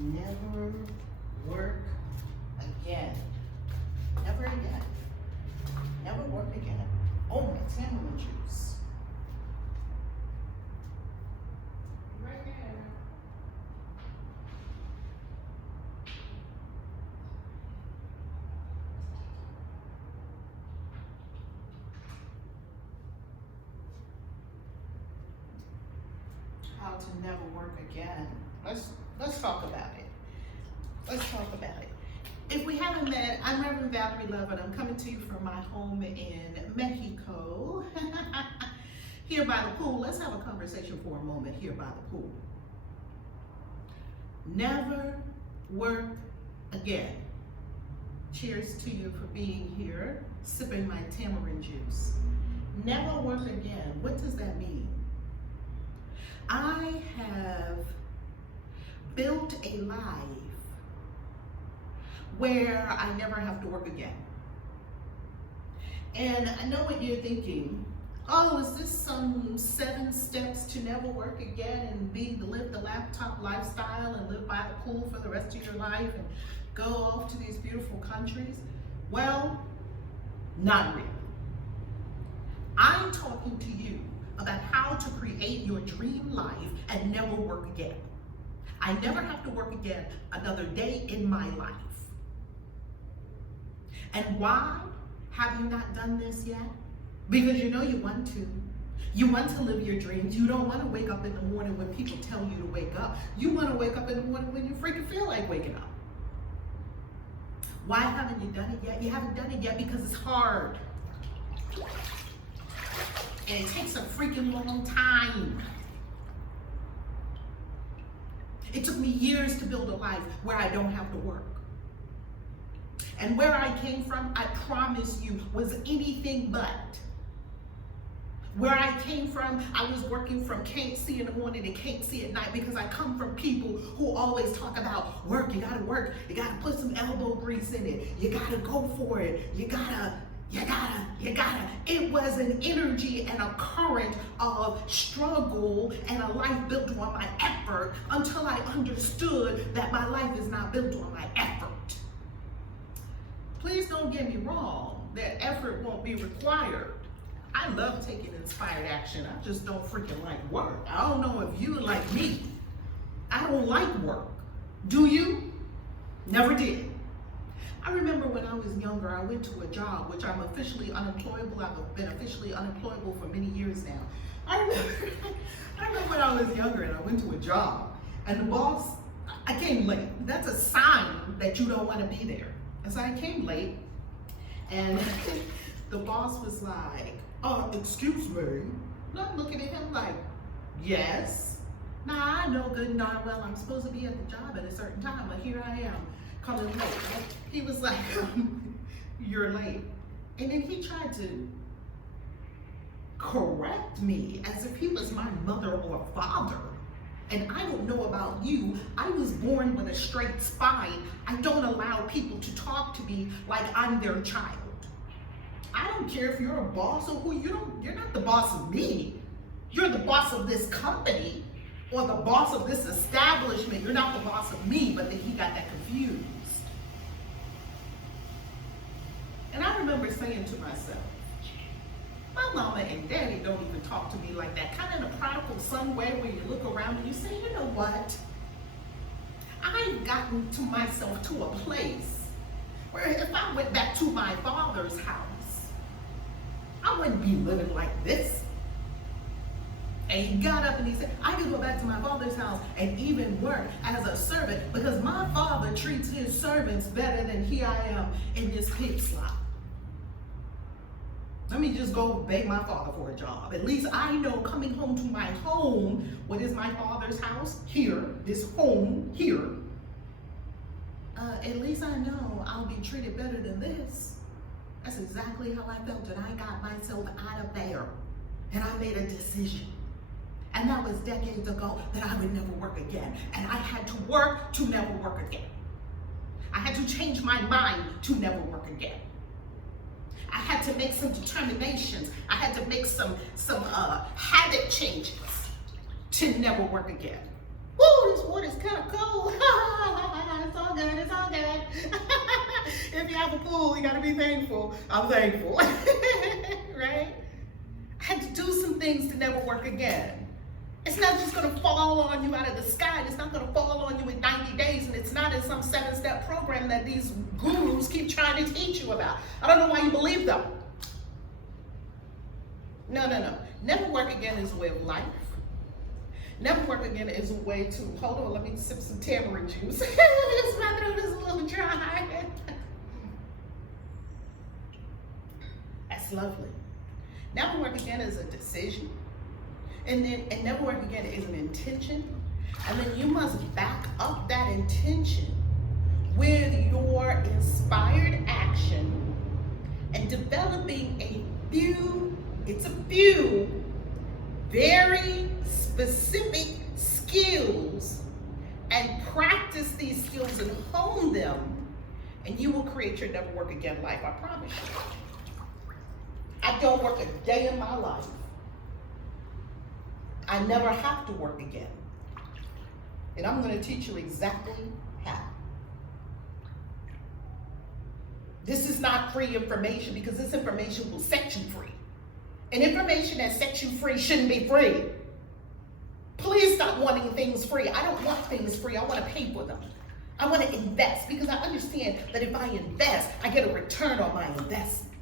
Never work again. Never again. Never work again. Oh, my tamarind juice. Right there. How to never work again. Let's talk about it. Let's talk about it. If we haven't met, I'm Reverend Valerie Love, and I'm coming to you from my home in Mexico. Here by the pool. Let's have a conversation for a moment here by the pool. Never work again. Cheers to you for being here, sipping my tamarind juice. Never work again. What does that mean? I have built a life where I never have to work again. And I know what you're thinking. Oh, is this some 7 steps to never work again and live the laptop lifestyle and live by the pool for the rest of your life and go off to these beautiful countries? Well, not really. I'm talking to you about how to create your dream life and never work again. I never have to work again another day in my life. And why have you not done this yet? Because you know you want to. You want to live your dreams. You don't want to wake up in the morning when people tell you to wake up. You want to wake up in the morning when you freaking feel like waking up. Why haven't you done it yet? You haven't done it yet because it's hard. And it takes a freaking long time. It took me years to build a life where I don't have to work. And where I came from, I promise you, was anything but. Where I came from, I was working from can't see in the morning to can't see at night because I come from people who always talk about work. You gotta work. You gotta put some elbow grease in it. You gotta go for it. You gotta. It was an energy and a current of struggle and a life built on my effort until I understood that my life is not built on my effort. Please don't get me wrong, that effort won't be required. I love taking inspired action. I just don't freaking like work. I don't know if you like me. I don't like work. Do you? Never did. I remember when I was younger, I went to a job, which I'm officially unemployable. I've been officially unemployable for many years now. I remember when I was younger and I went to a job and the boss, I came late. That's a sign that you don't want to be there. And so I came late and the boss was like, oh, excuse me. And I'm looking at him like, yes. Nah, I know good and darn well I'm supposed to be at the job at a certain time, but here I am coming late. Right? He was like, you're late. And then he tried to correct me as if he was my mother or father. And I don't know about you, I was born with a straight spine. I don't allow people to talk to me like I'm their child. I don't care if you're a boss or who, you're not the boss of me. You're the boss of this company or the boss of this establishment. You're not the boss of me, but then he got that confused. And I remember saying to myself, my mama and daddy don't even talk to me like that. Kind of in a prodigal son way where you look around and you say, you know what? I've gotten to myself to a place where if I went back to my father's house, I wouldn't be living like this. And he got up and he said, I can go back to my father's house and even work as a servant because my father treats his servants better than here I am in this pig slop. Let me just go beg my father for a job. At least I know coming home to my home, what is my father's house? Here, this home here. At least I know I'll be treated better than this. That's exactly how I felt, and I got myself out of there. And I made a decision. And that was decades ago that I would never work again. And I had to work to never work again. I had to change my mind to never work again. I had to make some determinations. I had to make some habit changes to never work again. Woo! Ooh, this water's kind of cold. It's all good, it's all good. If you have a pool, you gotta be thankful. I'm thankful, right? I had to do some things to never work again. It's not just gonna fall on you out of the sky. And it's not gonna fall on you in 90 days, and it's not in some 7-step program that these gurus keep trying to teach you about. I don't know why you believe them. No. Never work again is a way of life. Never work again is a way to, hold on, let me sip some tamarind juice. My throat is a little dry. That's lovely. Never work again is a decision. And never work again is an intention. And then you must back up that intention with your inspired action and developing a few very specific skills, and practice these skills and hone them, and you will create your never work again life, I promise you. I don't work a day in my life. I never have to work again. And I'm going to teach you exactly how. This is not free information, because this information will set you free. And information that sets you free shouldn't be free. Please stop wanting things free. I don't want things free. I want to pay for them. I want to invest, because I understand that if I invest, I get a return on my investment.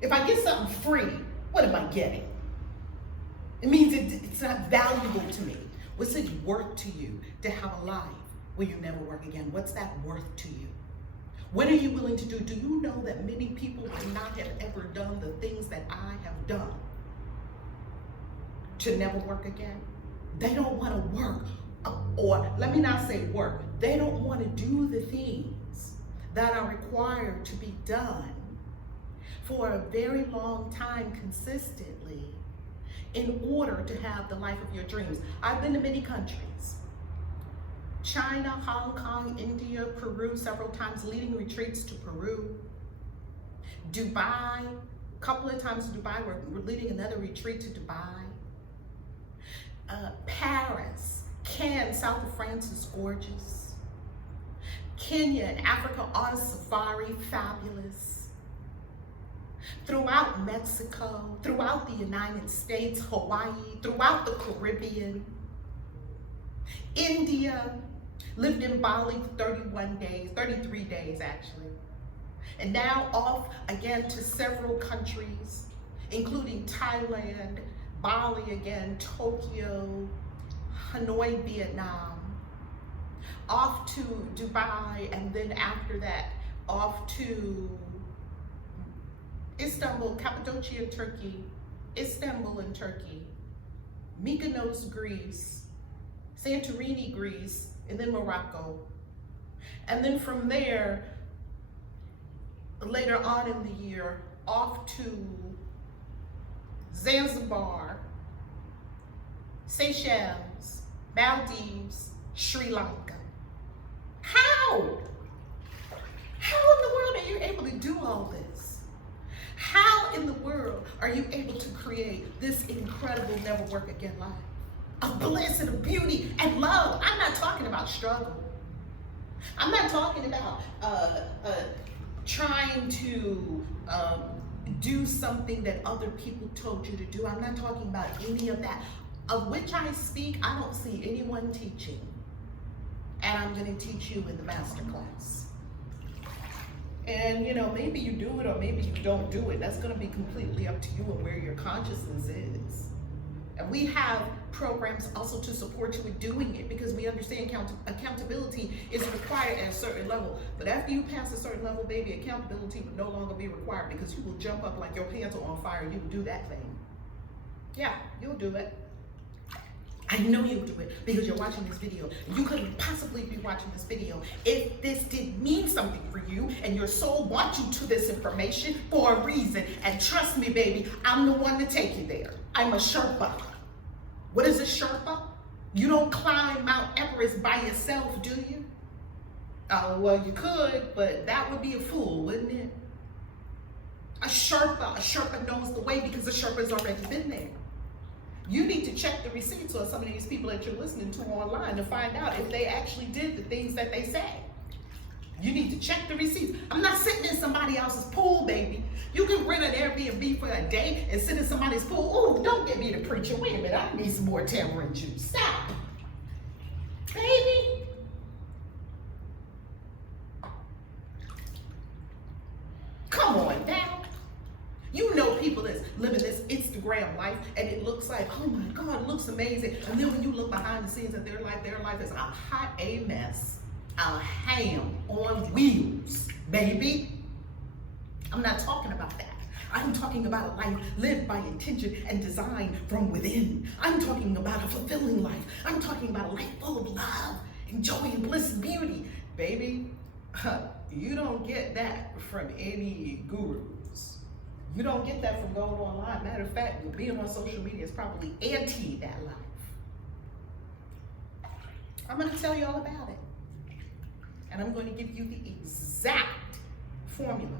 If I get something free, what am I getting? It means it's not valuable to me. What's it worth to you to have a life where you never work again? What's that worth to you? What are you willing to do? Do you know that many people would not have ever done the things that I have done to never work again? They don't want to work, or let me not say work. They don't want to do the things that are required to be done for a very long time consistently in order to have the life of your dreams. I've been to many countries. China, Hong Kong, India, Peru, several times, leading retreats to Peru. Dubai, a couple of times to Dubai, we're leading another retreat to Dubai. Paris, Cannes, south of France is gorgeous. Kenya and Africa on safari, fabulous. Throughout Mexico, throughout the United States, Hawaii, throughout the Caribbean. India, lived in Bali for 31 days, 33 days actually. And now off again to several countries, including Thailand, Bali again, Tokyo, Hanoi, Vietnam, off to Dubai, and then after that, off to Istanbul, Cappadocia, Turkey, Istanbul in Turkey, Mykonos, Greece, Santorini, Greece, and then Morocco. And then from there, later on in the year, off to Zanzibar, Seychelles, Maldives, Sri Lanka. How? How in the world are you able to do all this? How in the world are you able to create this incredible never work again life? Of bliss and of beauty and love. I'm not talking about struggle. I'm not talking about trying to do something that other people told you to do. I'm not talking about any of that. Of which I speak, I don't see anyone teaching. And I'm going to teach you in the master class. And you know, maybe you do it or maybe you don't do it. That's going to be completely up to you and where your consciousness is. And we have programs also to support you in doing it, because we understand accountability is required at a certain level. But after you pass a certain level, baby, accountability will no longer be required, because you will jump up like your pants are on fire. You will do that thing. Yeah, you'll do it. I know you'll do it because you're watching this video. You couldn't possibly be watching this video if this didn't mean something for you and your soul wants you to this information for a reason. And trust me, baby, I'm the one to take you there. I'm a Sherpa. What is a Sherpa? You don't climb Mount Everest by yourself, do you? Well, you could, but that would be a fool, wouldn't it? A Sherpa knows the way because the Sherpa's already been there. You need to check the receipts on some of these people that you're listening to online to find out if they actually did the things that they say. You need to check the receipts. I'm not sitting in somebody else's pool, baby. You can rent an Airbnb for a day and sit in somebody's pool. Ooh, don't get me the preacher. Wait a minute, I need some more tamarind juice. Stop. Baby. Come on now. You know people that's living this Instagram life and it looks like, oh my God, it looks amazing. And then when you look behind the scenes at their life is a hot A mess. A ham on wheels, baby. I'm not talking about that. I'm talking about a life lived by intention and design from within. I'm talking about a fulfilling life. I'm talking about a life full of love and joy and bliss and beauty. Baby, you don't get that from any gurus. You don't get that from going online. Matter of fact, being on social media is probably anti that life. I'm going to tell you all about it. And I'm going to give you the exact formula,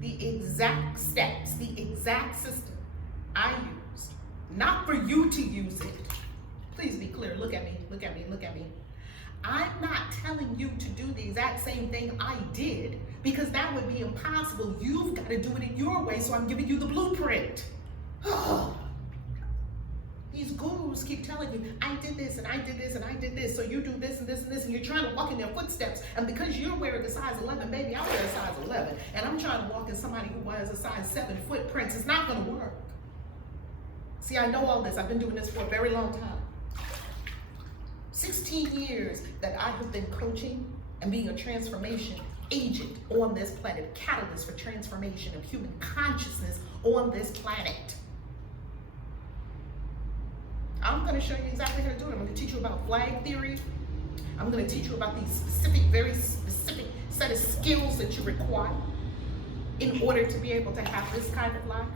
the exact steps, the exact system I used. Not for you to use it. Please be clear. Look at me, look at me, look at me. I'm not telling you to do the exact same thing I did because that would be impossible. You've got to do it in your way, so I'm giving you the blueprint. These gurus keep telling you, I did this and I did this and I did this, so you do this and this and this, and you're trying to walk in their footsteps. And because you're wearing a size 11, baby, I wear a size 11, and I'm trying to walk in somebody who wears a size 7 footprints, it's not going to work. See, I know all this. I've been doing this for a very long time. 16 years that I have been coaching and being a transformation agent on this planet, a catalyst for transformation of human consciousness on this planet. I'm going to show you exactly how to do it. I'm going to teach you about flag theory. I'm going to teach you about these specific, very specific set of skills that you require in order to be able to have this kind of life.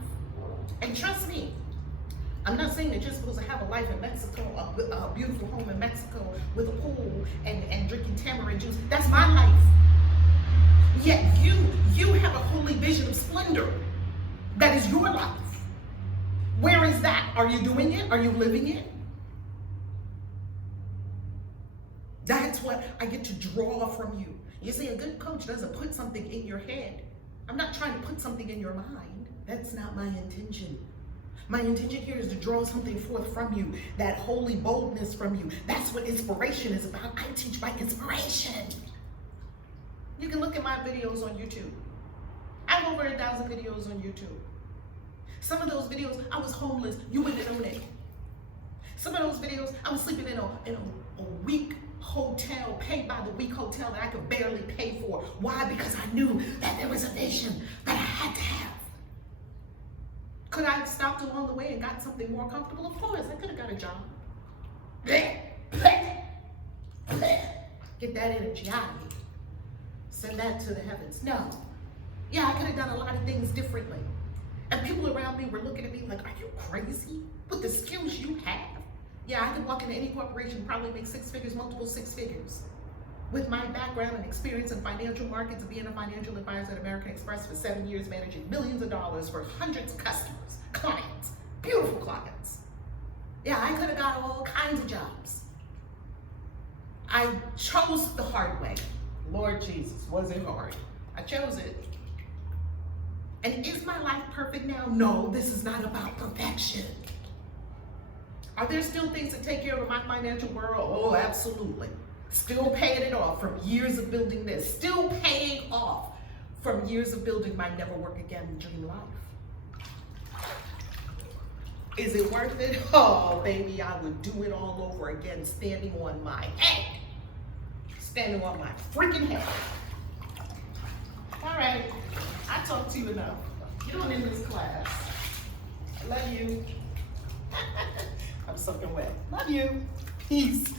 And trust me, I'm not saying that you're supposed to have a life in Mexico, a beautiful home in Mexico with a pool and drinking tamarind juice. That's my life. Yet you have a holy vision of splendor. That is your life. Where is that? Are you doing it? Are you living it? That's what I get to draw from you. You see, a good coach doesn't put something in your head. I'm not trying to put something in your mind. That's not my intention. My intention here is to draw something forth from you, that holy boldness from you. That's what inspiration is about. I teach by inspiration. You can look at my videos on YouTube. I have over 1,000 videos on YouTube. Some of those videos, I was homeless. You wouldn't know that. Some of those videos, I was sleeping in a weak hotel, paid by the week hotel that I could barely pay for. Why? Because I knew that there was a vision that I had to have. Could I have stopped along the way and got something more comfortable? Of course, I could have got a job. Get that energy out of me. Send that to the heavens. No. Yeah, I could have done a lot of things differently. And people around me were looking at me like, are you crazy? With the skills you have? Yeah, I could walk into any corporation and probably make 6 figures, multiple 6 figures. With my background and experience in financial markets, being a financial advisor at American Express for 7 years, managing millions of dollars for hundreds of customers, clients, beautiful clients. Yeah, I could have got all kinds of jobs. I chose the hard way. Lord Jesus, was it hard? I chose it. And is my life perfect now? No, this is not about perfection. Are there still things to take care of in my financial world? Oh, absolutely. Still paying it off from years of building this. Still paying off from years of building my never work again dream life. Is it worth it? Oh, baby, I would do it all over again, standing on my head. Standing on my freaking head. All right, I talked to you enough. Get on in this class. I love you. I'm soaking wet. Love you. Peace.